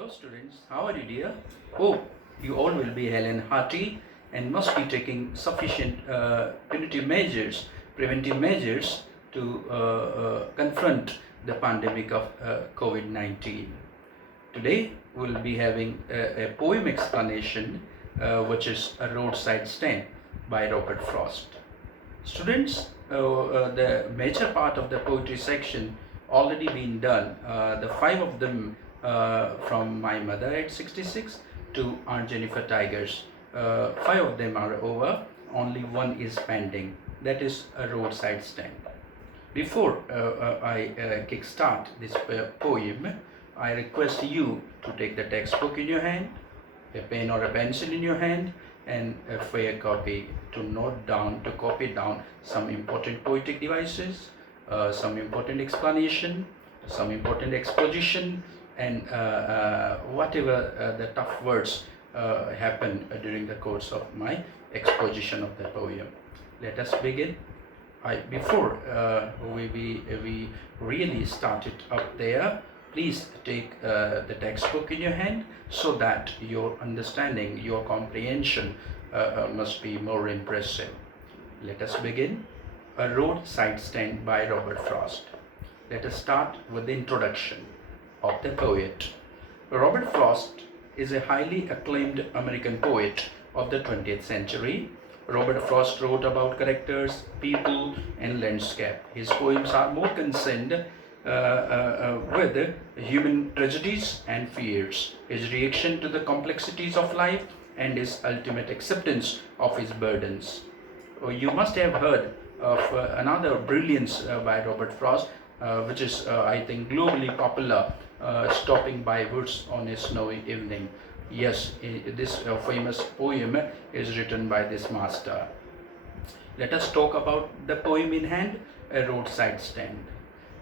Hello students, how are you dear? Hope you all will be hale and hearty and must be taking sufficient preventive measures to confront the pandemic of COVID-19. Today we'll be having a poem explanation which is A Roadside Stand by Robert Frost. Students, the major part of the poetry section already been done. The five of them from my mother at 66 to Aunt Jennifer Tigers. Five of them are over. Only one is pending. That is A Roadside Stand. Before I kickstart this poem, I request you to take the textbook in your hand, a pen or a pencil in your hand, and a fair copy to note down, to copy down some important poetic devices, some important explanation, some important exposition, and whatever the tough words happen during the course of my exposition of the poem. Let us begin. Before we really start it up there, please take the textbook in your hand so that your understanding, your comprehension must be more impressive. Let us begin. A Roadside Stand by Robert Frost. Let us start with the introduction of the poet. Robert Frost is a highly acclaimed American poet of the 20th century. Robert Frost wrote about characters, people, and landscape. His poems are more concerned with human tragedies and fears, his reaction to the complexities of life, and his ultimate acceptance of his burdens. You must have heard of another brilliance by Robert Frost, which is, I think, globally popular, Stopping by Woods on a Snowy Evening. Yes, this famous poem is written by this master. Let us talk about the poem in hand, A Roadside Stand.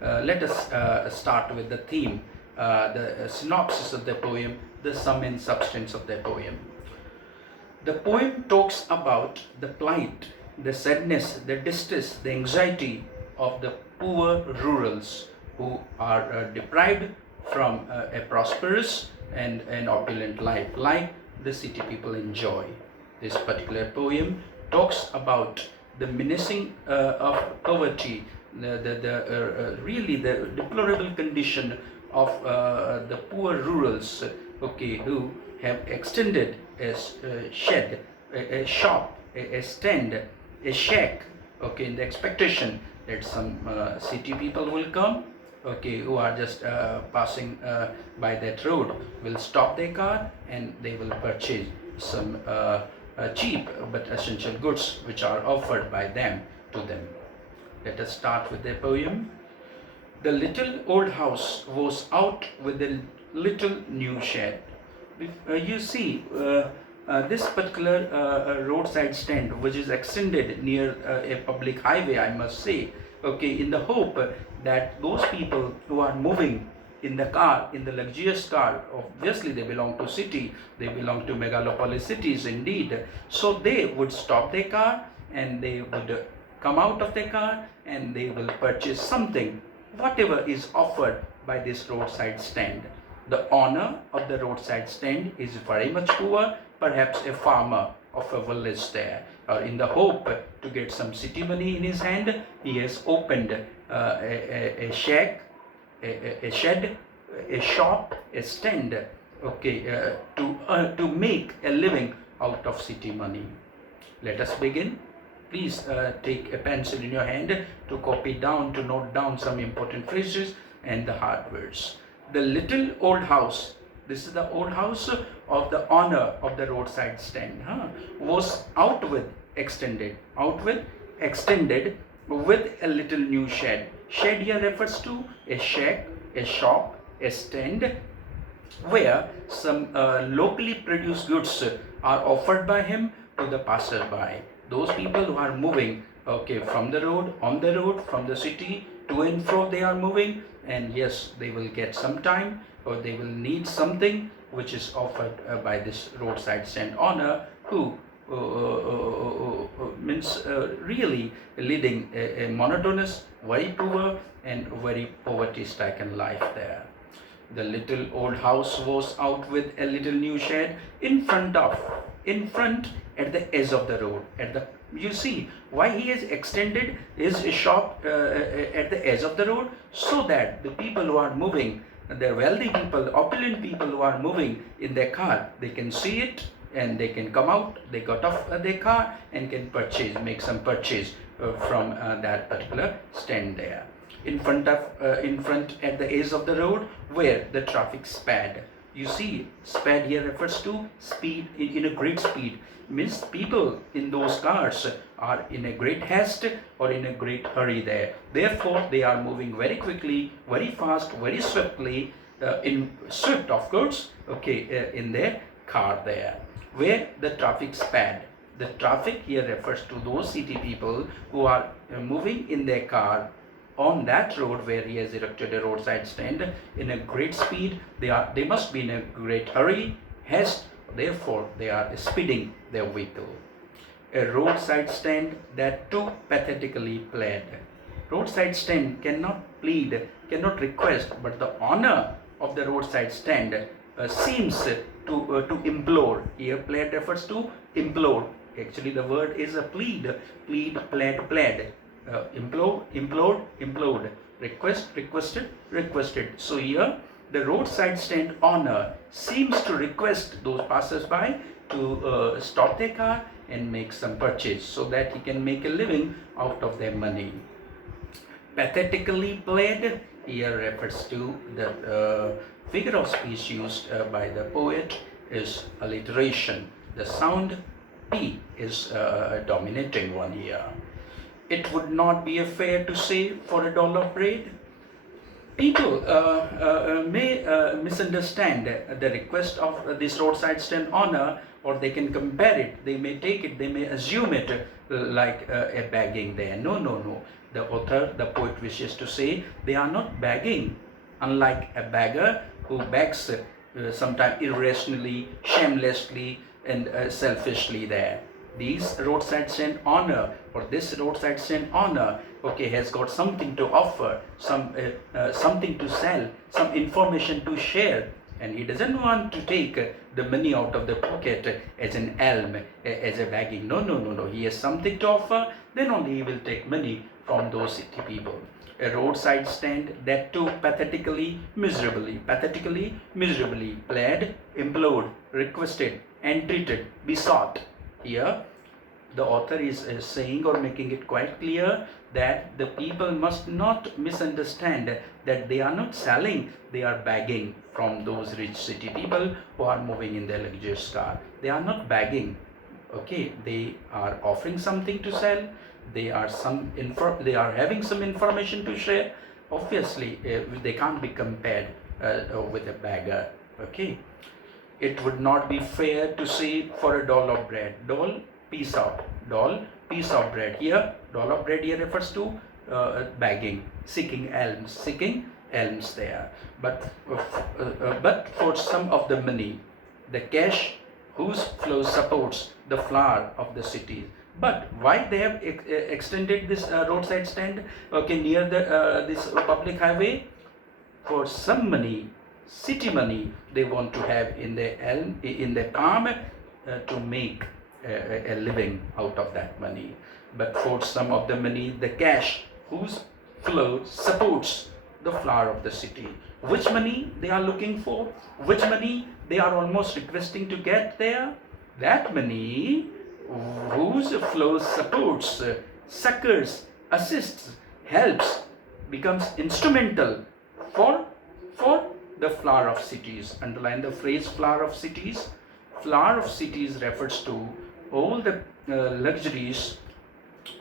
Let us start with the theme, the synopsis of the poem, the sum and substance of the poem. The poem talks about the plight, the sadness, the distress, the anxiety of the poor rurals who are deprived from a prosperous and an opulent life like the city people enjoy. This particular poem talks about the menacing of poverty, really the deplorable condition of the poor rurals, who have extended a shed, a shop, a stand, a shack, in the expectation that some city people will come, who are just passing by that road, will stop their car and they will purchase some cheap but essential goods which are offered by them to them. Let us start with the poem. The little old house was out with the little new shed. You see, this particular roadside stand, which is extended near a public highway, I must say, in the hope that those people who are moving in the car, in the luxurious car, obviously they belong to city, they belong to megalopolis cities indeed, so they would stop their car and they would come out of their car and they will purchase something, whatever is offered by this roadside stand. The owner of the roadside stand is very much poor, perhaps a farmer of a village there. In the hope to get some city money in his hand, he has opened a shack, a shed, a shop, a stand, to make a living out of city money. Let us begin. Please take a pencil in your hand to copy down, to note down some important phrases and the hard words. The little old house, this is the old house of the owner of the roadside stand, was extended with a little new shed. Shed here refers to a shack, a shop, a stand where some locally produced goods are offered by him to the passerby. Those people who are moving from the road, on the road, from the city, to and fro they are moving, and yes, they will get some time or they will need something which is offered by this roadside stand owner, who means really leading a monotonous, very poor and very poverty-stricken life there. The little old house was out with a little new shed in front at the edge of the road. You see why he has extended his shop at the edge of the road, so that the people who are moving, the wealthy people, opulent people who are moving in their car, they can see it and they can come out, they got off their car and can make some purchase from that particular stand there. In front at the edge of the road where the traffic sped. You see, sped here refers to speed, in a great speed. Means people in those cars are in a great haste or in a great hurry there. Therefore, they are moving very quickly, very fast, very swiftly, in swift of course, okay, in their car there. Where the traffic sped. The traffic here refers to those city people who are moving in their car on that road where he has erected a roadside stand in a great speed. They must be in a great hurry, haste, therefore they are speeding their vehicle. A roadside stand that too pathetically pled. Roadside stand cannot plead, cannot request, but the honor of the roadside stand seems to implore. Here pled refers to implore. Actually the word is a plead, pled. Implode, request, requested. So here the roadside stand owner seems to request those passers-by to stop their car and make some purchase so that he can make a living out of their money. Pathetically played here refers to the figure of speech used by the poet is alliteration. The sound P is a dominating one here. It would not be fair to say for a dollar bread. People may misunderstand the request of this roadside stand owner, or they can compare it, they may take it, they may assume it like a begging there. No. The author, the poet wishes to say they are not begging, unlike a beggar who begs sometimes irrationally, shamelessly and selfishly there. These roadside stand owner, or this roadside stand owner, okay, has got something to offer, something to sell, some information to share, and he doesn't want to take the money out of the pocket as an alm, as a begging. No. He has something to offer, then only he will take money from those city people. A roadside stand that too pathetically, miserably, pled, implored, requested, entreated, besought. Here, the author is saying or making it quite clear that the people must not misunderstand that they are not selling, they are begging from those rich city people who are moving in their luxurious car. They are not begging, okay, they are offering something to sell, they are having some information to share. Obviously, they can't be compared with a beggar, okay. It would not be fair to say for a doll of bread. Doll, piece of bread. Here, doll of bread here refers to begging, seeking alms there. But for some of the money, the cash whose flow supports the flower of the city. But why they have extended this roadside stand near this public highway? For some money, city money, they want to have in their palm to make a living out of that money. But for some of the money, the cash whose flow supports the flower of the city. Which money they are looking for? Which money they are almost requesting to get there? That money whose flow supports, succors, assists, helps, becomes instrumental for the flower of cities. Underline the phrase flower of cities. Flower of cities refers to all the luxuries,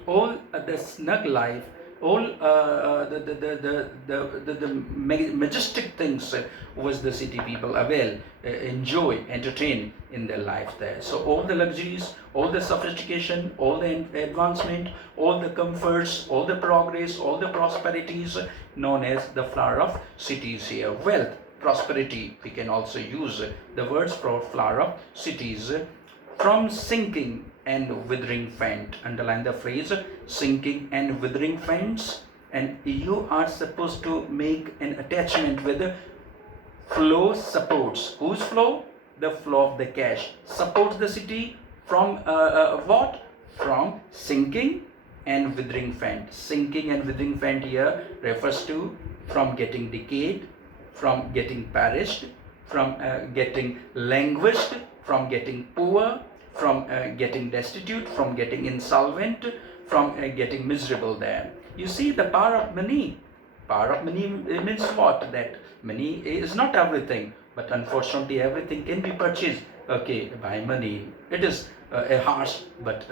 all the snug life, all the majestic things which the city people avail, enjoy, entertain in their life there. So all the luxuries, all the sophistication, all the advancement, all the comforts, all the progress, all the prosperities known as the flower of cities here. Wealth, prosperity, we can also use the words for flower of cities. From sinking and withering faint. Underline the phrase sinking and withering faints, and you are supposed to make an attachment with Flow supports. Whose flow? The flow of the cash. Supports the city from what? From sinking and withering faint. Sinking and withering faint here refers to from getting decayed, from getting perished, from getting languished, from getting poor, from getting destitute, from getting insolvent, from getting miserable there. You see the power of money. Power of money means what? That money is not everything, but unfortunately everything can be purchased, okay, by money. It is a harsh but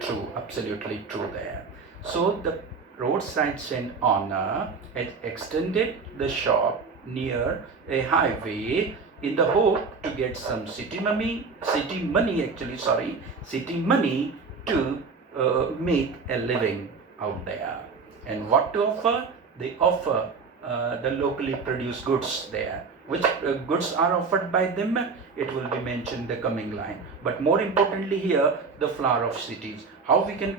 true, absolutely true there. So the roadside stand owner has extended the shop near a highway in the hope to get some city money to make a living out there. And what to offer? They offer the locally produced goods there. Which goods are offered by them? It will be mentioned in the coming line. But more importantly here, the flower of cities. How we can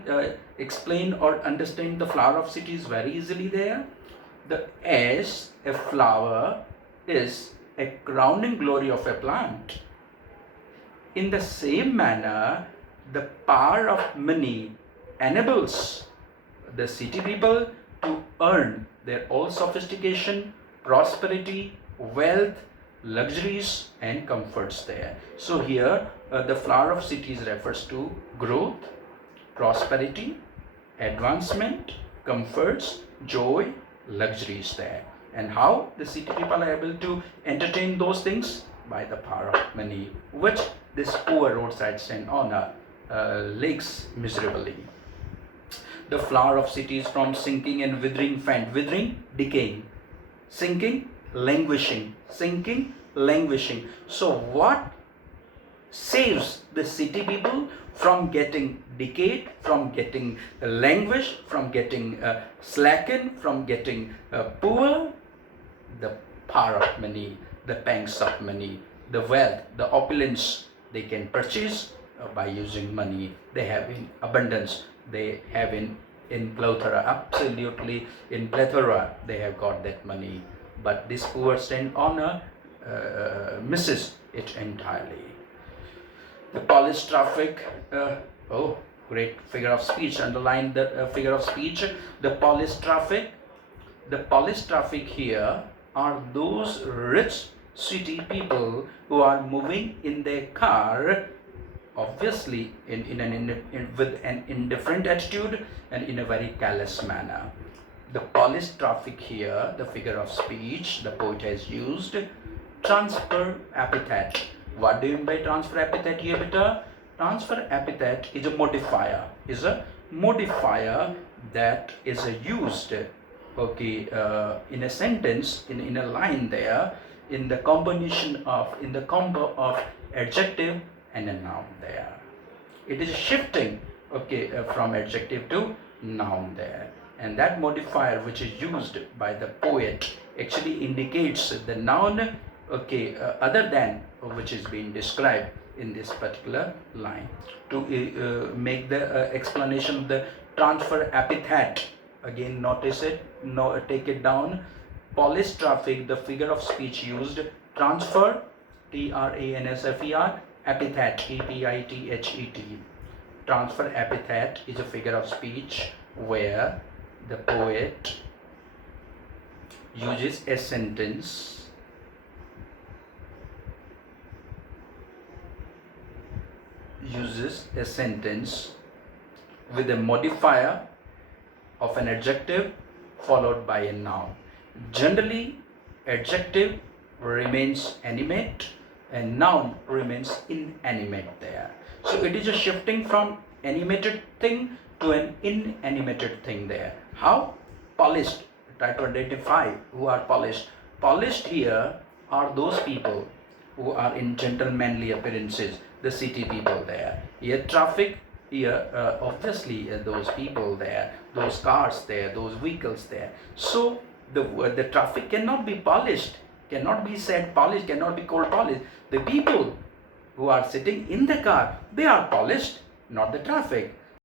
explain or understand the flower of cities very easily there? As a flower is a crowning glory of a plant, in the same manner, the power of money enables the city people to earn their all sophistication, prosperity, wealth, luxuries and comforts there. So here the flower of cities refers to growth, prosperity, advancement, comforts, joy, luxuries there. And how the city people are able to entertain those things? By the power of money, which this poor roadside stand owner leaks miserably. The flower of cities from sinking and withering faint. Withering, decaying. Sinking, languishing. Sinking, languishing. So what saves the city people from getting decayed, from getting languished, from getting slackened, from getting poor? The power of money, the pangs of money, the wealth, the opulence they can purchase by using money. They have in abundance, they have in plethora, absolutely in plethora they have got that money. But this poor stand owner misses it entirely. The polished traffic, oh great figure of speech, underline the figure of speech. The polished traffic here are those rich city people who are moving in their car, obviously with an indifferent attitude and in a very callous manner. The polished traffic here, the figure of speech the poet has used, transfer epithet. What do you mean by transfer epithet here, beta? Transfer epithet is a modifier, that is used, okay, in a sentence, in a line there, in the combo of adjective and a noun there. It is shifting, okay, from adjective to noun there. And that modifier which is used by the poet actually indicates the noun, okay, other than which is being described in this particular line. To make the explanation of the transfer epithet, again notice it, take it down. Polished traffic, the figure of speech used, transfer, transfer, epithet, epithet. Transfer epithet is a figure of speech where the poet uses a sentence with a modifier of an adjective followed by a noun. Generally, adjective remains animate and noun remains inanimate there. So it is a shifting from animated thing to an inanimated thing there. How? Polished. Try to identify who are polished. Polished here are those people who are in gentlemanly appearances, the city people there. Here traffic, here obviously those people there, those cars there, those vehicles there. So the traffic cannot be polished, cannot be said polished, cannot be called polished. The people who are sitting in the car, they are polished, not the traffic.